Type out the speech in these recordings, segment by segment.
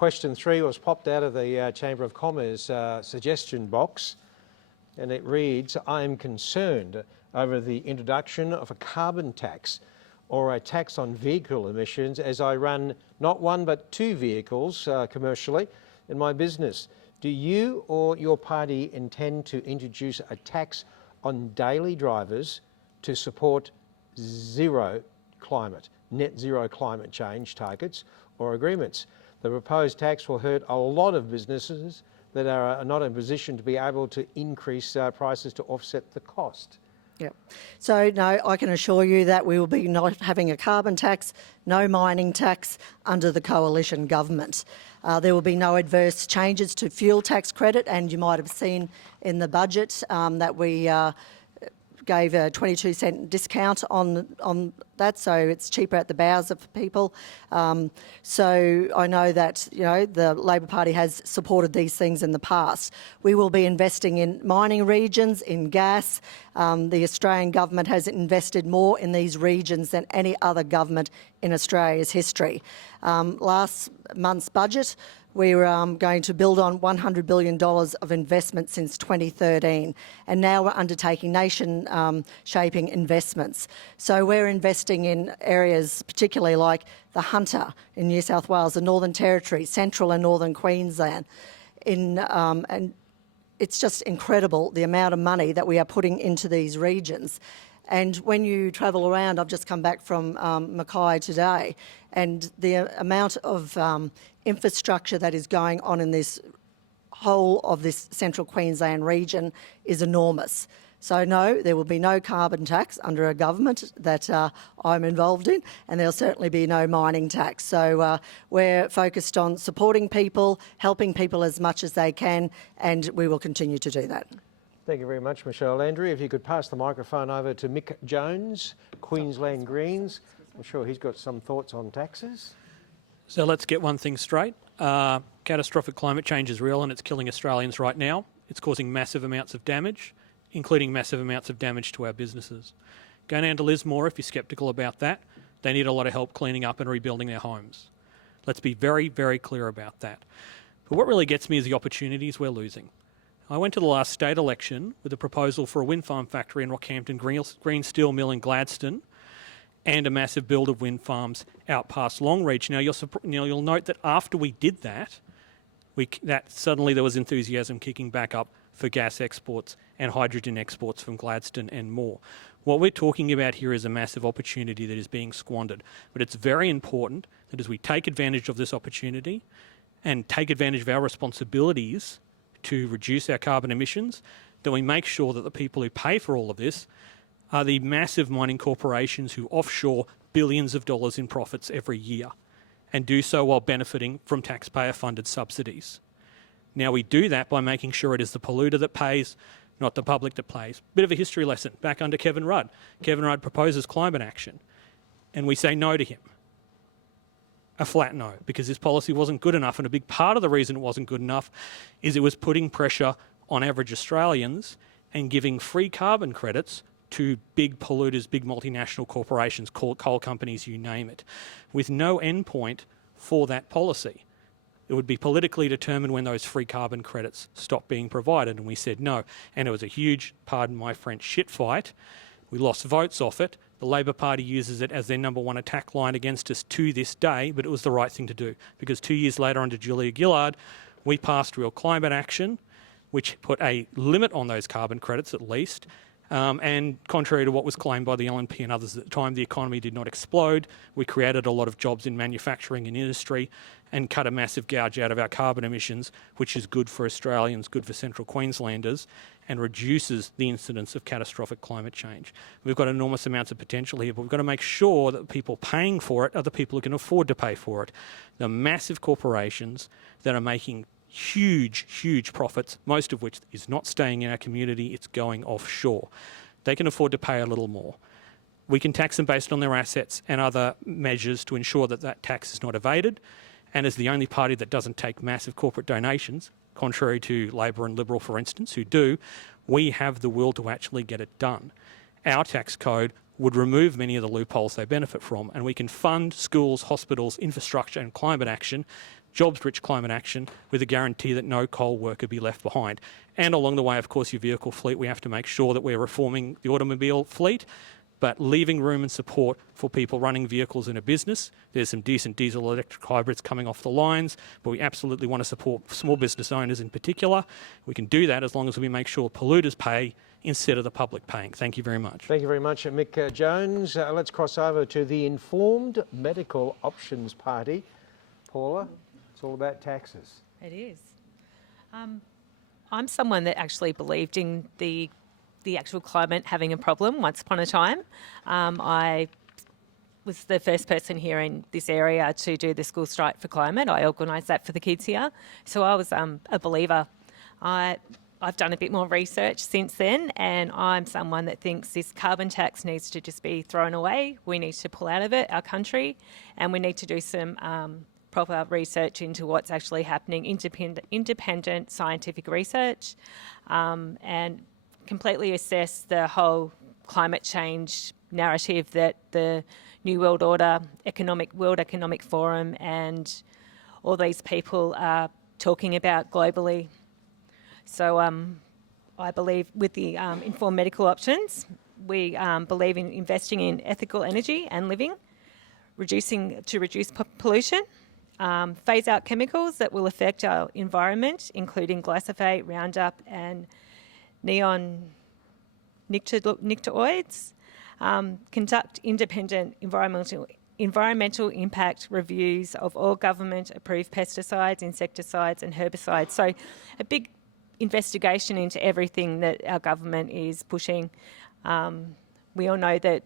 Question 3 was popped out of the Chamber of Commerce suggestion box, and it reads, I am concerned over the introduction of a carbon tax or a tax on vehicle emissions as I run not one but 2 vehicles commercially in my business. Do you or your party intend to introduce a tax on daily drivers to support net zero climate change targets or agreements? The proposed tax will hurt a lot of businesses that are not in a position to be able to increase prices to offset the cost. Yep. So, no, I can assure you that we will be not having a carbon tax, no mining tax under the coalition government. There will be no adverse changes to fuel tax credit, and you might have seen in the budget that we gave a 22-cent discount on that, so it's cheaper at the bowser for people. So I know that the Labor Party has supported these things in the past. We will be investing in mining regions, in gas. The Australian government has invested more in these regions than any other government in Australia's history. Last month's budget, we were going to build on $100 billion of investment since 2013, and now we're undertaking nation-shaping investments. So we're investing in areas particularly like the Hunter in New South Wales, the Northern Territory, Central and Northern Queensland. And it's just incredible the amount of money that we are putting into these regions. And when you travel around, I've just come back from Mackay today, and the amount of infrastructure that is going on in this whole of this central Queensland region is enormous. So no, there will be no carbon tax under a government that I'm involved in, and there'll certainly be no mining tax. So we're focused on supporting people, helping people as much as they can, and we will continue to do that. Thank you very much, Michelle. Landry, if you could pass the microphone over to Mick Jones, Queensland Greens. I'm sure he's got some thoughts on taxes. So let's get one thing straight. Catastrophic climate change is real and it's killing Australians right now. It's causing massive amounts of damage, including massive amounts of damage to our businesses. Go down to Lismore if you're sceptical about that. They need a lot of help cleaning up and rebuilding their homes. Let's be very, very clear about that. But what really gets me is the opportunities we're losing. I went to the last state election with a proposal for a wind farm factory in Rockhampton, Green Steel Mill in Gladstone, and a massive build of wind farms out past Longreach. Now, you'll note that after we did that, suddenly there was enthusiasm kicking back up for gas exports and hydrogen exports from Gladstone and more. What we're talking about here is a massive opportunity that is being squandered. But it's very important that as we take advantage of this opportunity and take advantage of our responsibilities to reduce our carbon emissions, that we make sure that the people who pay for all of this are the massive mining corporations who offshore billions of dollars in profits every year and do so while benefiting from taxpayer-funded subsidies. Now, we do that by making sure it is the polluter that pays, not the public that pays. Bit of a history lesson back under Kevin Rudd. Kevin Rudd proposes climate action, and we say no to him. A flat no, because this policy wasn't good enough, and a big part of the reason it wasn't good enough is it was putting pressure on average Australians and giving free carbon credits to big polluters, big multinational corporations, coal companies, you name it, with no endpoint for that policy. It would be politically determined when those free carbon credits stopped being provided, and we said no. And it was a huge, pardon my French, shit fight. We lost votes off it. The Labor Party uses it as their number one attack line against us to this day, but it was the right thing to do, because 2 years later under Julia Gillard, we passed real climate action, which put a limit on those carbon credits at least, and contrary to what was claimed by the LNP and others at the time, the economy did not explode. We created a lot of jobs in manufacturing and industry and cut a massive gouge out of our carbon emissions, which is good for Australians, good for Central Queenslanders, and reduces the incidence of catastrophic climate change. We've got enormous amounts of potential here, but we've got to make sure that the people paying for it are the people who can afford to pay for it. The massive corporations that are making huge, huge profits, most of which is not staying in our community, it's going offshore. They can afford to pay a little more. We can tax them based on their assets and other measures to ensure that that tax is not evaded. And as the only party that doesn't take massive corporate donations, contrary to Labor and Liberal, for instance, who do, we have the will to actually get it done. Our tax code would remove many of the loopholes they benefit from, and we can fund schools, hospitals, infrastructure and climate action jobs-rich climate action with a guarantee that no coal worker be left behind. And along the way, of course, your vehicle fleet, we have to make sure that we're reforming the automobile fleet, but leaving room and support for people running vehicles in a business. There's some decent diesel electric hybrids coming off the lines, but we absolutely want to support small business owners in particular. We can do that as long as we make sure polluters pay instead of the public paying. Thank you very much. Thank you very much, Mick Jones. Let's cross over to the Informed Medical Options Party. Paula, it's all about taxes. It is. I'm someone that actually believed in the actual climate having a problem once upon a time. I was the first person here in this area to do the school strike for climate. I organised that for the kids here. So I was a believer. I've done a bit more research since then, and I'm someone that thinks this carbon tax needs to just be thrown away. We need to pull out of it, our country, and we need to do some proper research into what's actually happening, independent scientific research, and completely assess the whole climate change narrative that the New World Order, World Economic Forum and all these people are talking about globally. So I believe with the Informed Medical Options, we believe in investing in ethical energy and living, to reduce pollution, phase out chemicals that will affect our environment, including glyphosate, Roundup and neonicotinoids, conduct independent environmental impact reviews of all government-approved pesticides, insecticides and herbicides. So a big investigation into everything that our government is pushing. We all know that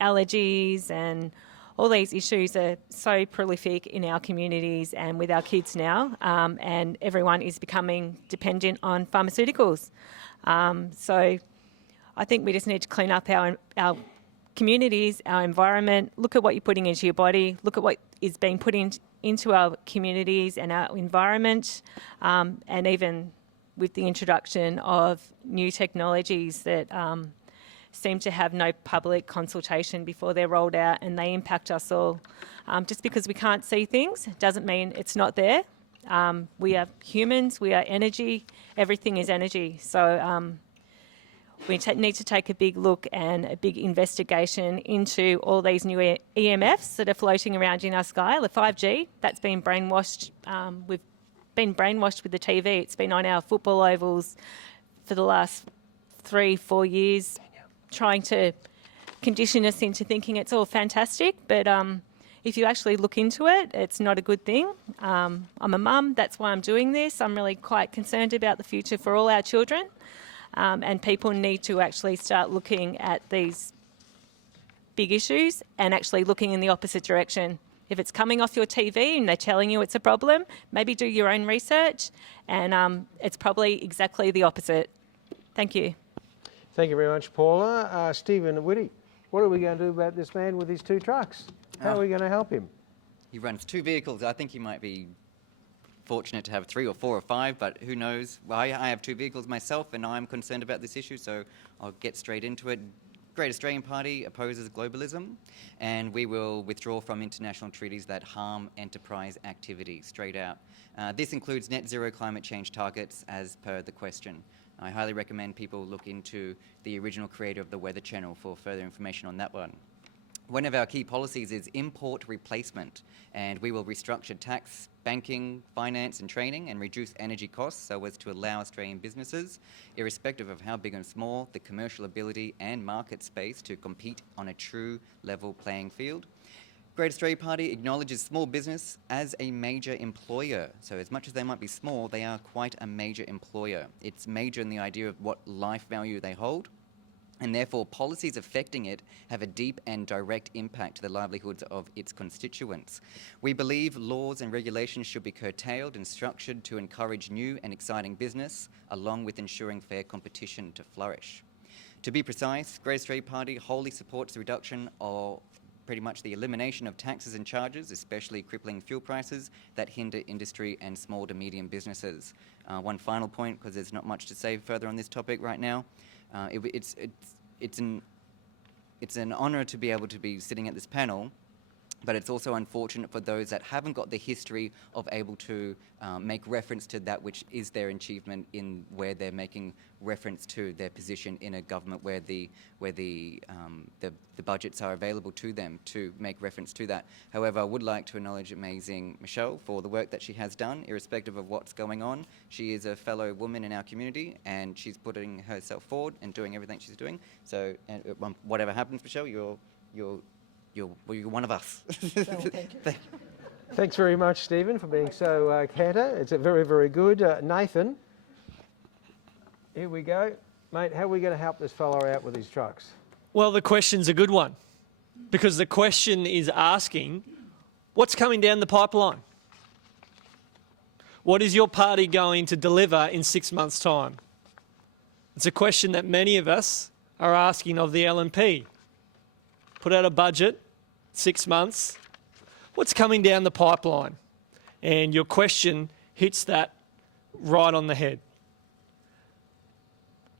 allergies and all these issues are so prolific in our communities and with our kids now, and everyone is becoming dependent on pharmaceuticals. So I think we just need to clean up our communities, our environment, look at what you're putting into your body, look at what is being put into our communities and our environment, and even with the introduction of new technologies that seem to have no public consultation before they're rolled out, and they impact us all. Just because we can't see things doesn't mean it's not there. We are humans, we are energy, everything is energy. So we need to take a big look and a big investigation into all these new EMFs that are floating around in our sky. The 5G, that's been brainwashed. We've been brainwashed with the TV. It's been on our football ovals for the last 3-4 years, trying to condition us into thinking it's all fantastic. But if you actually look into it, it's not a good thing. I'm a mum, that's why I'm doing this. I'm really quite concerned about the future for all our children. And people need to actually start looking at these big issues and actually looking in the opposite direction. If it's coming off your TV and they're telling you it's a problem, maybe do your own research, and it's probably exactly the opposite. Thank you. Thank you very much, Paula. Zteven Whitty, what are we going to do about this man with his 2 trucks? How are we going to help him? He runs 2 vehicles. I think he might be fortunate to have 3 or 4 or 5, but who knows? Well, I have 2 vehicles myself, and I'm concerned about this issue, so I'll get straight into it. Great Australian Party opposes globalism, and we will withdraw from international treaties that harm enterprise activity, straight out. This includes net zero climate change targets as per the question. I highly recommend people look into the original creator of the Weather Channel for further information on that one. One of our key policies is import replacement, and we will restructure tax, banking, finance and training and reduce energy costs so as to allow Australian businesses, irrespective of how big and small, the commercial ability and market space to compete on a true level playing field. Great Australia Party acknowledges small business as a major employer. So as much as they might be small, they are quite a major employer. It's major in the idea of what life value they hold, and therefore policies affecting it have a deep and direct impact to the livelihoods of its constituents. We believe laws and regulations should be curtailed and structured to encourage new and exciting business, along with ensuring fair competition to flourish. To be precise, Great Australia Party wholly supports the reduction of pretty much the elimination of taxes and charges, especially crippling fuel prices that hinder industry and small to medium businesses. One final point, because there's not much to say further on this topic right now. It's an honour to be able to be sitting at this panel But it's also unfortunate for those that haven't got the history of able to make reference to that which is their achievement in where they're making reference to their position in a government where the budgets are available to them to make reference to that. However, I would like to acknowledge amazing Michelle for the work that she has done, irrespective of what's going on. She is a fellow woman in our community, and she's putting herself forward and doing everything she's doing. So, whatever happens, Michelle, you're one of us. Thank you. Thanks very much, Stephen, for being so candid. It's very, very good. Nathan, here we go. Mate, how are we going to help this fella out with his trucks? Well, the question's a good one, because the question is asking, what's coming down the pipeline? What is your party going to deliver in 6 months' time? It's a question that many of us are asking of the LNP. Put out a budget, 6 months. What's coming down the pipeline? And your question hits that right on the head.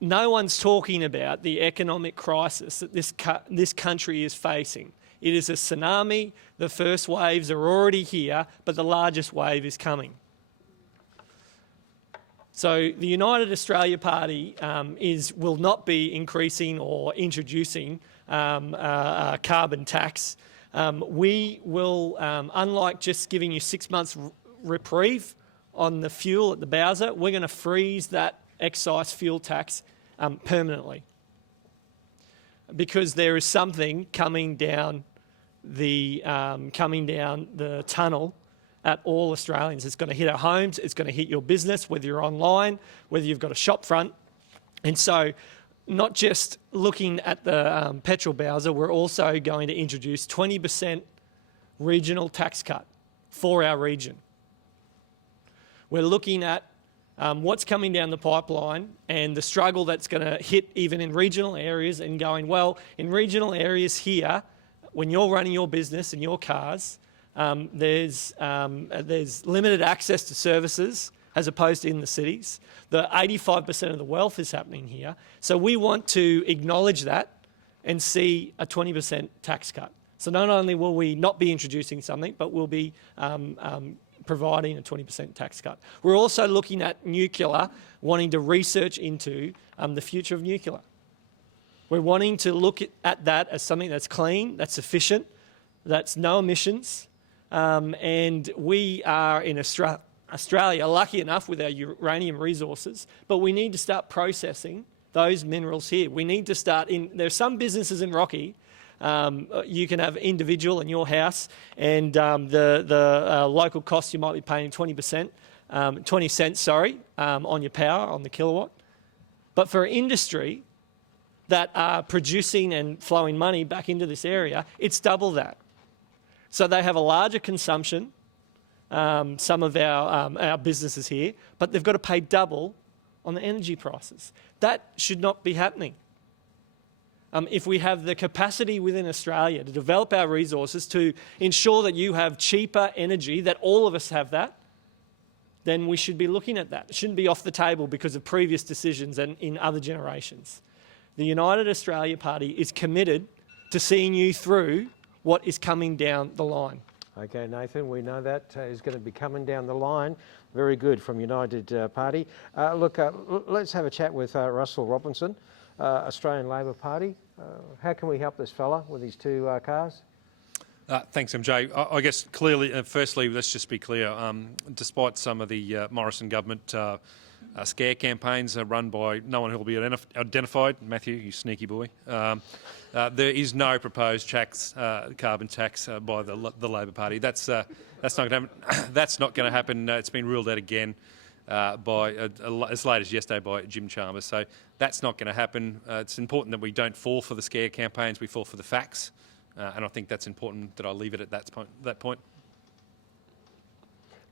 No one's talking about the economic crisis that this country is facing. It is a tsunami. The first waves are already here, but the largest wave is coming. So the United Australia Party will not be increasing or introducing a carbon tax. We will, unlike just giving you 6 months reprieve on the fuel at the Bowser, we're going to freeze that excise fuel tax permanently, because there is something coming down the tunnel at all Australians. It's going to hit our homes, it's going to hit your business, whether you're online, whether you've got a shop front. And so not just looking at the petrol Bowser, we're also going to introduce 20% regional tax cut for our region. We're looking at what's coming down the pipeline and the struggle that's going to hit even in regional areas, and going, well, in regional areas here, when you're running your business and your cars, there's limited access to services as opposed to in the cities. The 85% of the wealth is happening here. So we want to acknowledge that and see a 20% tax cut. So not only will we not be introducing something, but we'll be providing a 20% tax cut. We're also looking at nuclear, wanting to research into the future of nuclear. We're wanting to look at that as something that's clean, that's efficient, that's no emissions, and we are in Australia lucky enough with our uranium resources, but we need to start processing those minerals here. We need to start there are some businesses in Rocky. You can have individual in your house, and the local cost you might be paying 20 cents, on your power, on the kilowatt. But for industry that are producing and flowing money back into this area, it's double that. So they have a larger consumption, some of our businesses here, but they've got to pay double on the energy prices. That should not be happening. If we have the capacity within Australia to develop our resources to ensure that you have cheaper energy, that all of us have that, then we should be looking at that. It shouldn't be off the table because of previous decisions and in other generations. The United Australia Party is committed to seeing you through what is coming down the line. Okay, Nathan, we know that is going to be coming down the line. Very good from United Party. Let's have a chat with Russell Robertson, Australian Labor Party. How can we help this fella with his two cars? Thanks, MJ. I guess clearly, firstly, let's just be clear. Despite some of the Morrison government scare campaigns run by no one who will be identified, Matthew, you sneaky boy, there is no proposed carbon tax by the Labor Party. That's not going to happen. That's not going to happen. It's been ruled out again by as late as yesterday by Jim Chalmers. So that's not going to happen. It's important that we don't fall for the scare campaigns. We fall for the facts. And I think that's important that I leave it at that point.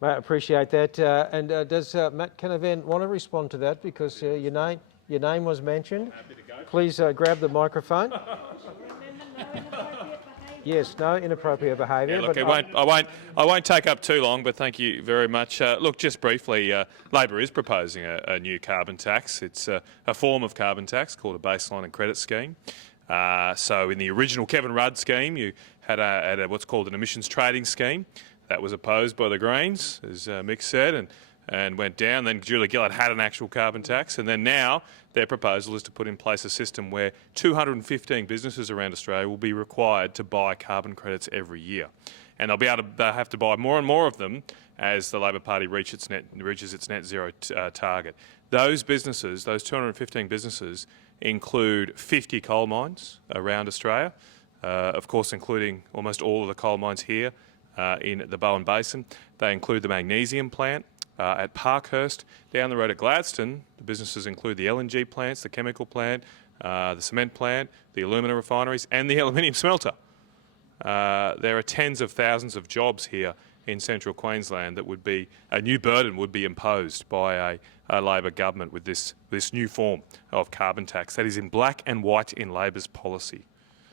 Mate, I appreciate that. And does Matt Canavan want to respond to that? Because your name was mentioned. Happy to go. Please grab the microphone. Yes, no inappropriate behaviour. Yeah, look, I won't take up too long, but thank you very much. Look, just briefly, Labor is proposing a new carbon tax. It's a form of carbon tax called a baseline and credit scheme. So in the original Kevin Rudd scheme, you had what's called an emissions trading scheme. That was opposed by the Greens, as Mick said, and went down. Then Julia Gillard had an actual carbon tax, and then now their proposal is to put in place a system where 215 businesses around Australia will be required to buy carbon credits every year. And they'll have to buy more and more of them as the Labor Party reaches its net zero target. Those businesses, those 215 businesses, include 50 coal mines around Australia, of course including almost all of the coal mines here in the Bowen Basin. They include the magnesium plant at Parkhurst. Down the road at Gladstone, the businesses include the LNG plants, the chemical plant, the cement plant, the alumina refineries and the aluminium smelter. There are tens of thousands of jobs here in central Queensland that would be, a new burden would be imposed by a Labor government with this new form of carbon tax that is in black and white in Labor's policy.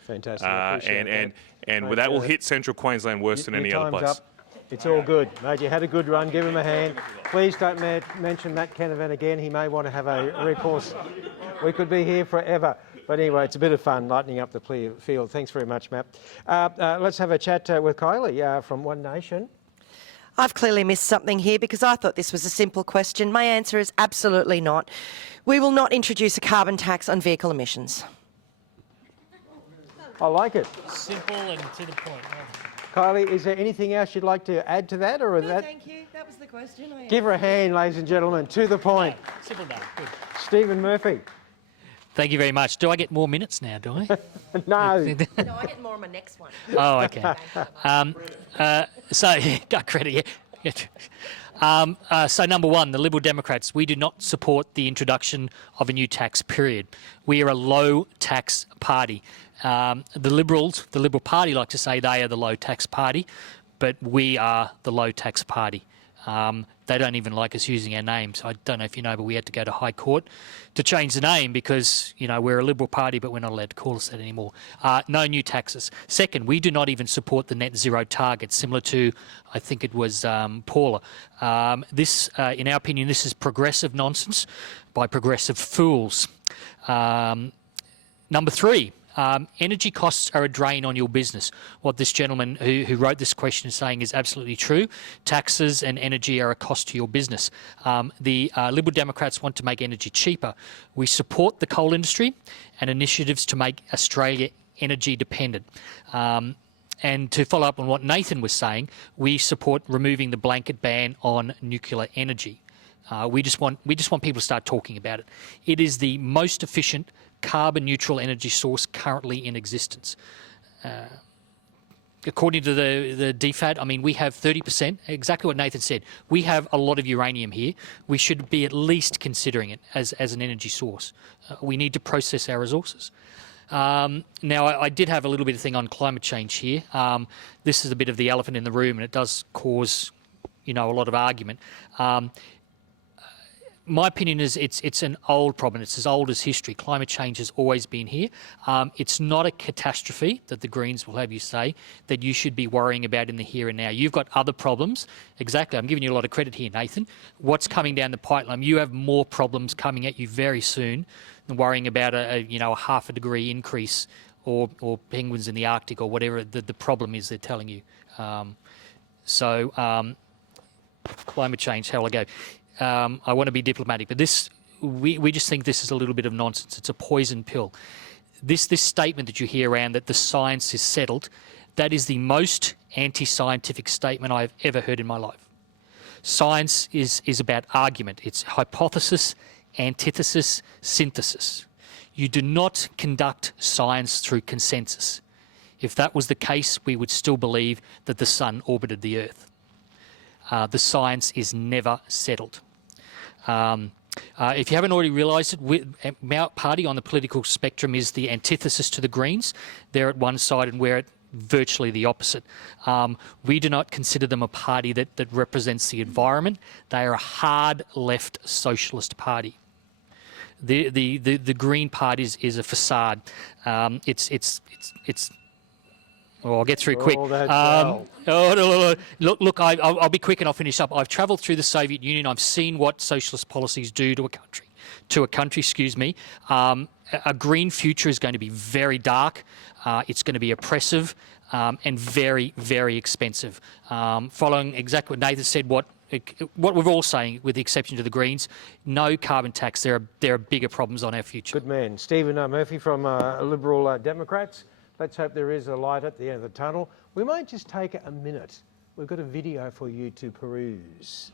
Fantastic. I appreciate that. And Mate, that will hit central Queensland worse than any other Your place. time's up. It's all good. Mate, you had a good run. Give him a hand. Please don't mention Matt Canavan again. He may want to have a recourse. We could be here forever. But anyway, it's a bit of fun lightening up the field. Thanks very much, Matt. Let's have a chat with Kylee from One Nation. I've clearly missed something here because I thought this was a simple question. My answer is absolutely not. We will not introduce a carbon tax on vehicle emissions. I like it. Simple and to the point. Kylee, is there anything else you'd like to add to that? Or No, that? thank you. That was the question. Give her a hand, ladies and gentlemen. To the point. Simple done. Good. Zteven Murphy. Thank you very much. Do I get more minutes now, do I? No. No, I get more on my next one. Oh, okay. Credit, yeah. So number one, the Liberal Democrats, we do not support the introduction of a new tax, period. We are a low tax party. The Liberals, the Liberal Party like to say they are the low tax party, but we are the low tax party. They don't even like us using our name, so I don't know if you know, but we had to go to High Court to change the name because, you know, we're a Liberal Party, but we're not allowed to call us that anymore. No new taxes. Second, we do not even support the net zero target, similar to, I think it was Paula. This, in our opinion, this is progressive nonsense by progressive fools. Number three, energy costs are a drain on your business. What this gentleman who wrote this question is saying is absolutely true. Taxes and energy are a cost to your business. The Liberal Democrats want to make energy cheaper. We support the coal industry and initiatives to make Australia energy dependent. And to follow up on what Nathan was saying, we support removing the blanket ban on nuclear energy. We just want people to start talking about it. It is the most efficient carbon neutral energy source currently in existence. According to the DFAT, I mean, we have 30%, exactly what Nathan said. We have a lot of uranium here. We should be at least considering it as an energy source. We need to process our resources. Now, I did have a little bit of thing on climate change here. This is a bit of the elephant in the room, and it does cause, you know, a lot of argument. My opinion is it's an old problem. It's as old as history. Climate change has always been here. It's not a catastrophe that the Greens will have you say that you should be worrying about in the here and now. You've got other problems. Exactly. I'm giving you a lot of credit here, Nathan. What's coming down the pipeline? You have more problems coming at you very soon than worrying about a half a degree increase or penguins in the Arctic or whatever the problem is they're telling you. Climate change, how will I go? I want to be diplomatic, but we just think this is a little bit of nonsense. It's a poison pill. This statement that you hear around that the science is settled, that is the most anti-scientific statement I've ever heard in my life. Science is about argument. It's hypothesis, antithesis, synthesis. You do not conduct science through consensus. If that was the case, we would still believe that the sun orbited the Earth. The science is never settled. If you haven't already realised it, our party on the political spectrum is the antithesis to the Greens. They're at one side and we're at virtually the opposite. We do not consider them a party that represents the environment. They are a hard left socialist party. The Green Party is a facade. I'll get through quick. Look, I'll be quick and I'll finish up. I've travelled through the Soviet Union. I've seen what socialist policies do to a country. A green future is going to be very dark. It's going to be oppressive. and very, very expensive. Following exactly what Nathan said, what we're all saying, with the exception to the Greens, no carbon tax. There are bigger problems on our future. Good man. Stephen Murphy from Liberal Democrats. Let's hope there is a light at the end of the tunnel. We might just take a minute. We've got a video for you to peruse.